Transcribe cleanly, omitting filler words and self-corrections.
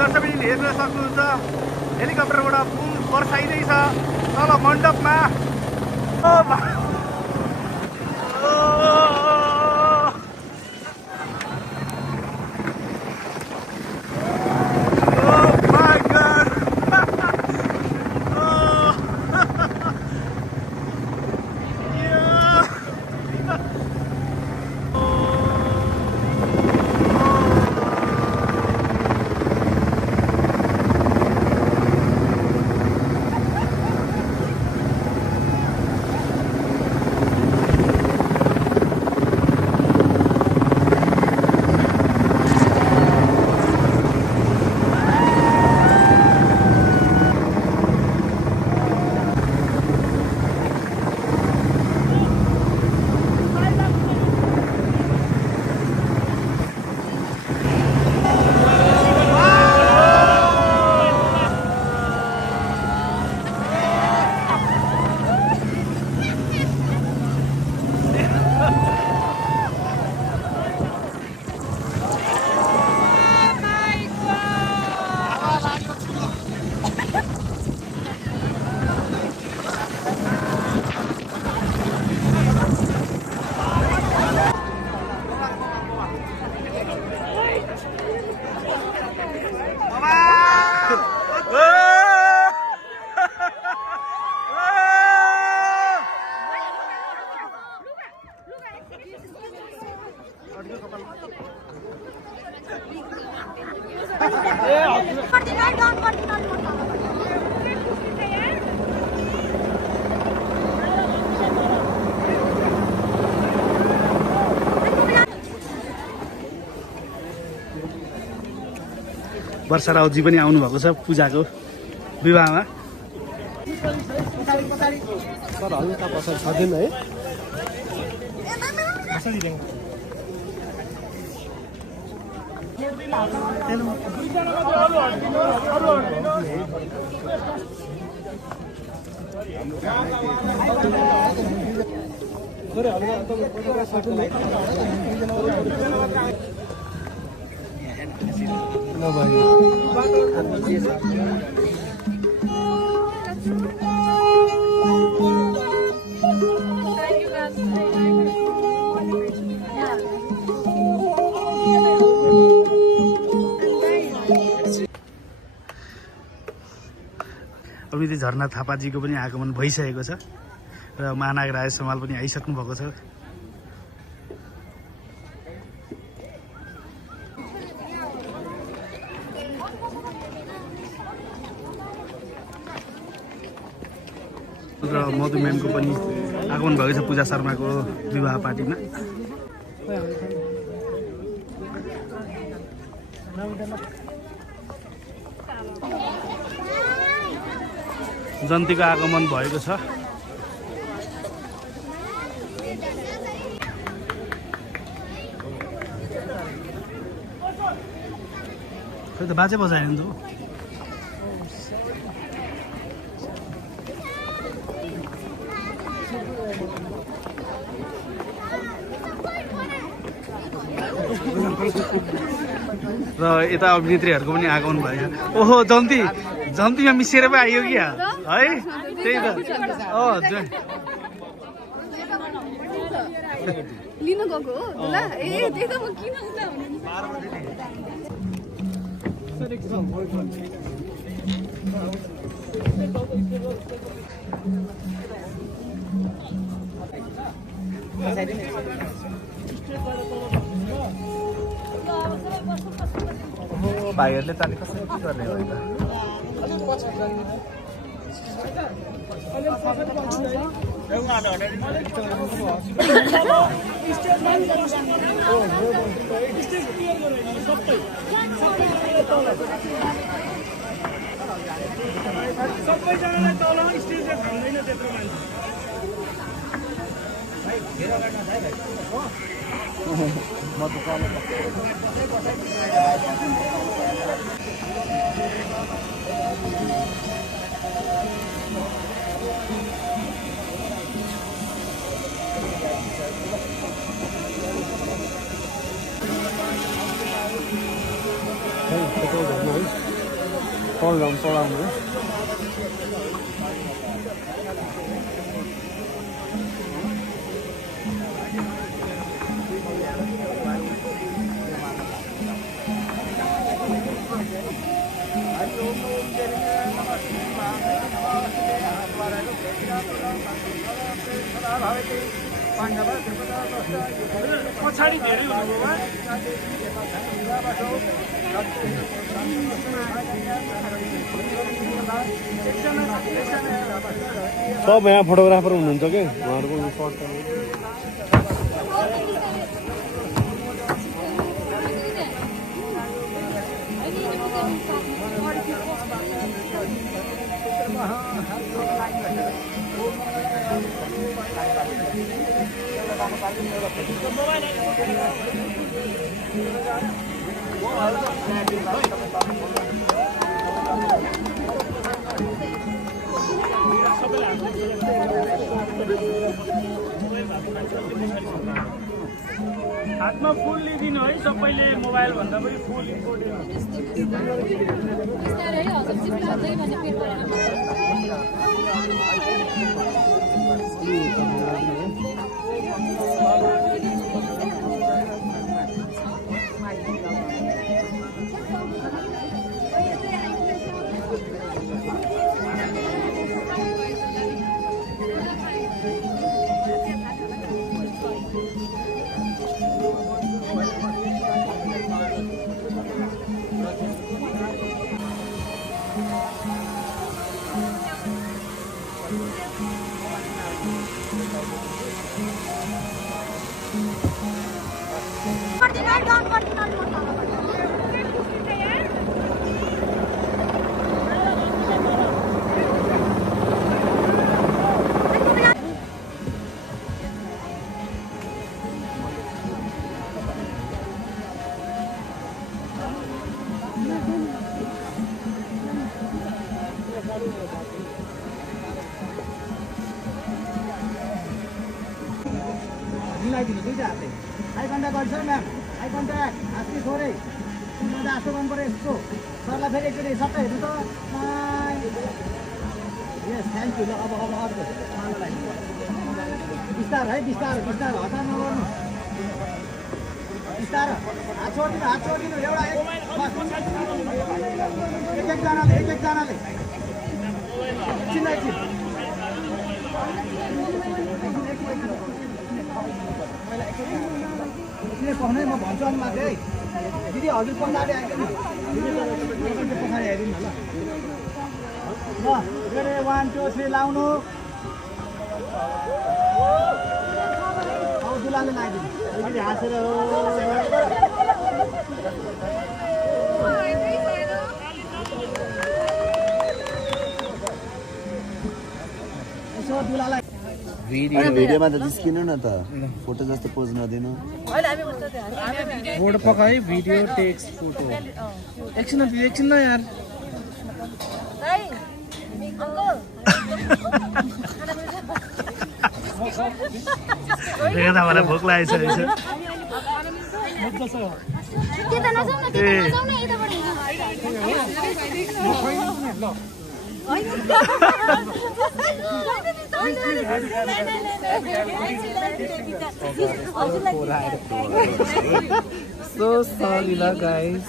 दर्शकले हेर्न सक्नुहुन्छ हेलिकप्टरबाट फुल बर्साइँदैछ तल मण्डपमा। वर्षा राउतजी पनि आउनु भएको छ पूजाको विवाहमा। अभिति झरना थापाजीको पनि आगमन भइसकेको छ र महानाग राज समाल पनि आइसक्नु भएको छ। र मधु म्यामको पनि आगमन भएको छ पूजा शर्माको विवाह पार्टीमा। जन्तीको आगमन भएको छ। खै त बाजे बजायो नि त र यता अभिनेत्रीहरूको पनि आगमन भयो। ओहो जन्तीमा मिसिएर पो आइयो क्या है त्यही त लिन गएको हो ल ए त्यही त म किन उता भाइहरूले ताली कसरी के गर्ने हो सबैजनालाई तल स्टेजले खाँदैन त्यत्रो मान्छे पछाडि धेरै हुनुभयो सब यहाँ फोटोग्राफर हुनुहुन्छ क्या उहाँहरूको सर्ट हातमा फुल लिदिनु है सबैले मोबाइल भन्दा पनि फुल मिलाइदिनु दुईटा हातले आई कन्ट्याक्ट गर्छ म्याम आई कन्ट्याक्ट हातले थोरै मजा आस्तो गर्नु पऱ्यो यस्तो सरलाई फेरि एकचोटि सबै हेर्नु त यस थ्याङ्क यू ल अब बिस्तार है बिस्तार बिस्तार हतार नगर्नु बिस्तार हात छोडिदिनु एउटा एकजनाले एकजनाले एकछिन एकछिन पखाइ म भन्छु अनि मात्रै है दिदी हजुर पछाडि आइदिनु पछाडि आइदिनु न ल फेरि 1 2 3 लाउनु अब दुलाले लगाइदिनु अलिकति हाँसेर यसो दुलालाई भिडियोमा त निस्किनु न त फोटो जस्तो पोज नदिनु फोटो पकाए भिडियो टेक्स्ट फोटो एकछिन न यार देखा मलाई भोक लागेको So sorry lah guys.